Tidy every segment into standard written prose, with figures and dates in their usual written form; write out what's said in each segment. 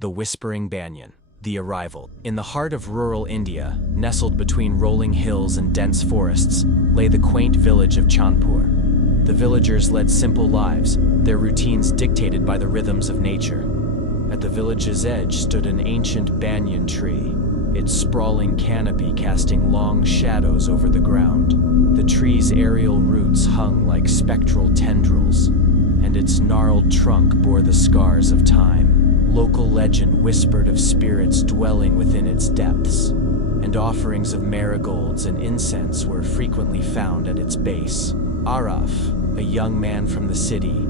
The Whispering Banyan. The Arrival. In the heart of rural India, nestled between rolling hills and dense forests, lay the quaint village of Chandpur. The villagers led simple lives, their routines dictated by the rhythms of nature. At the village's edge stood an ancient banyan tree, its sprawling canopy casting long shadows over the ground. The tree's aerial roots hung like spectral tendrils, and its gnarled trunk bore the scars of time. Local legend whispered of spirits dwelling within its depths, and offerings of marigolds and incense were frequently found at its base. Aarav, a young man from the city,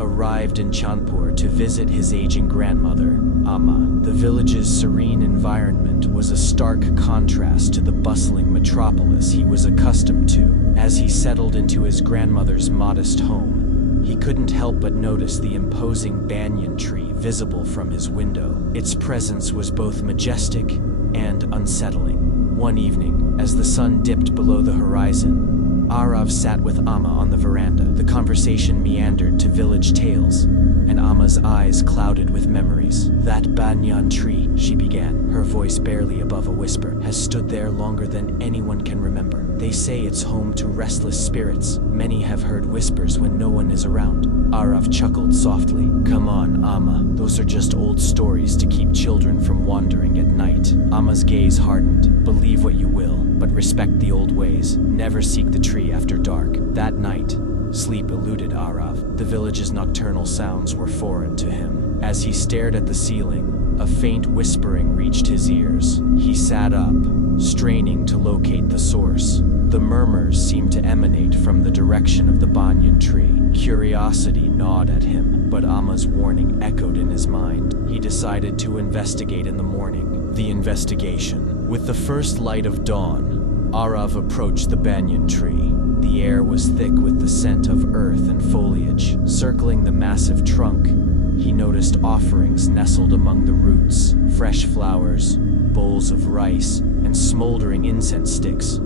arrived in Chandpur to visit his aging grandmother, Amma. The village's serene environment was a stark contrast to the bustling metropolis he was accustomed to. As he settled into his grandmother's modest home, he couldn't help but notice the imposing banyan tree visible from his window. Its presence was both majestic and unsettling. One evening, as the sun dipped below the horizon, Aarav sat with Amma on the veranda. The conversation meandered to village tales, and Amma's eyes clouded with memories. "That banyan tree," she began, her voice barely above a whisper, "has stood there longer than anyone can remember. They say it's home to restless spirits. Many have heard whispers when no one is around." Aarav chuckled softly. "Come on, Amma. Those are just old stories to keep children from wandering at night." Amma's gaze hardened. "Believe what you will, but respect the old ways. Never seek the tree after dark." That night, sleep eluded Aarav. The village's nocturnal sounds were foreign to him. As he stared at the ceiling, a faint whispering reached his ears. He sat up, straining to locate the source. The murmurs seemed to emanate from the direction of the banyan tree. Curiosity gnawed at him, but Amma's warning echoed in his mind. He decided to investigate in the morning. The investigation. With the first light of dawn, Aarav approached the banyan tree. The air was thick with the scent of earth and foliage. Circling the massive trunk, he noticed offerings nestled among the roots, fresh flowers, bowls of rice, and smoldering incense sticks.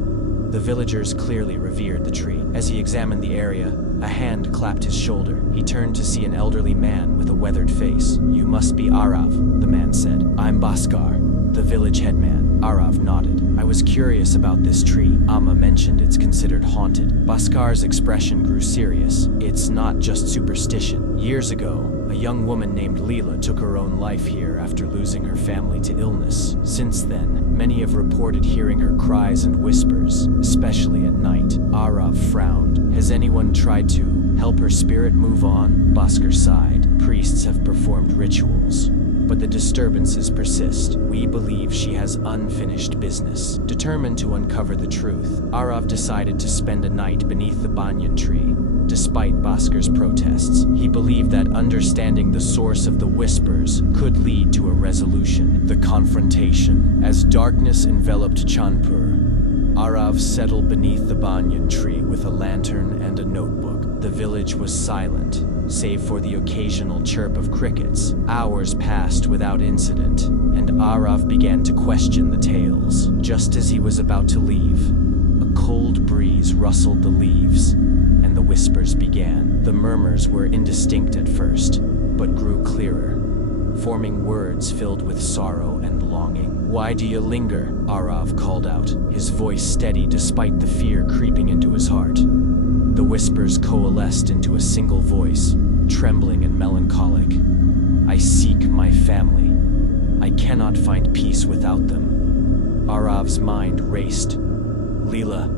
The villagers clearly revered the tree. As he examined the area, a hand clapped his shoulder. He turned to see an elderly man with a weathered face. "You must be Aarav," the man said. "I'm Bhaskar, the village headman." Aarav nodded. "I was curious about this tree. Amma mentioned it's considered haunted." Bhaskar's expression grew serious. "It's not just superstition. Years ago, a young woman named Leela took her own life here after losing her family to illness. Since then, many have reported hearing her cries and whispers, especially at night." Aarav frowned. "Has anyone tried to help her spirit move on?" Bhaskar sighed. "Priests have performed rituals, but the disturbances persist. We believe she has unfinished business." Determined to uncover the truth, Aarav decided to spend a night beneath the banyan tree. Despite Bhaskar's protests, he believed that understanding the source of the whispers could lead to a resolution. The confrontation. As darkness enveloped Chandpur, Aarav settled beneath the banyan tree with a lantern and a notebook. The village was silent, save for the occasional chirp of crickets. Hours passed without incident, and Aarav began to question the tales. Just as he was about to leave, a cold breeze rustled the leaves, and the whispers began. The murmurs were indistinct at first, but grew clearer, forming words filled with sorrow and longing. "Why do you linger?" Aarav called out, his voice steady despite the fear creeping into his heart. The whispers coalesced into a single voice, trembling and melancholic. "I seek my family. I cannot find peace without them." Aarav's mind raced. "Leela,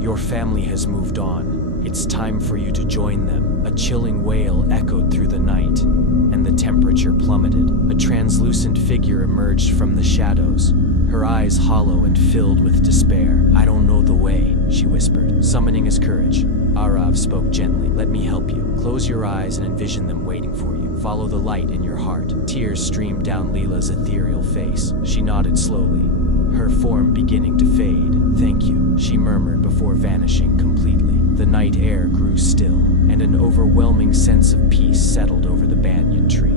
your family has moved on. It's time for you to join them." A chilling wail echoed through the night, and the temperature plummeted. A translucent figure emerged from the shadows, her eyes hollow and filled with despair. "I don't know the way," she whispered. Summoning his courage, Aarav spoke gently. "Let me help you. Close your eyes and envision them waiting for you. Follow the light in your heart." Tears streamed down Leela's ethereal face. She nodded slowly, her form beginning to fade. "Thank you," she murmured before vanishing completely. The night air grew still, and an overwhelming sense of peace settled over the banyan tree.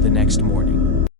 The next morning,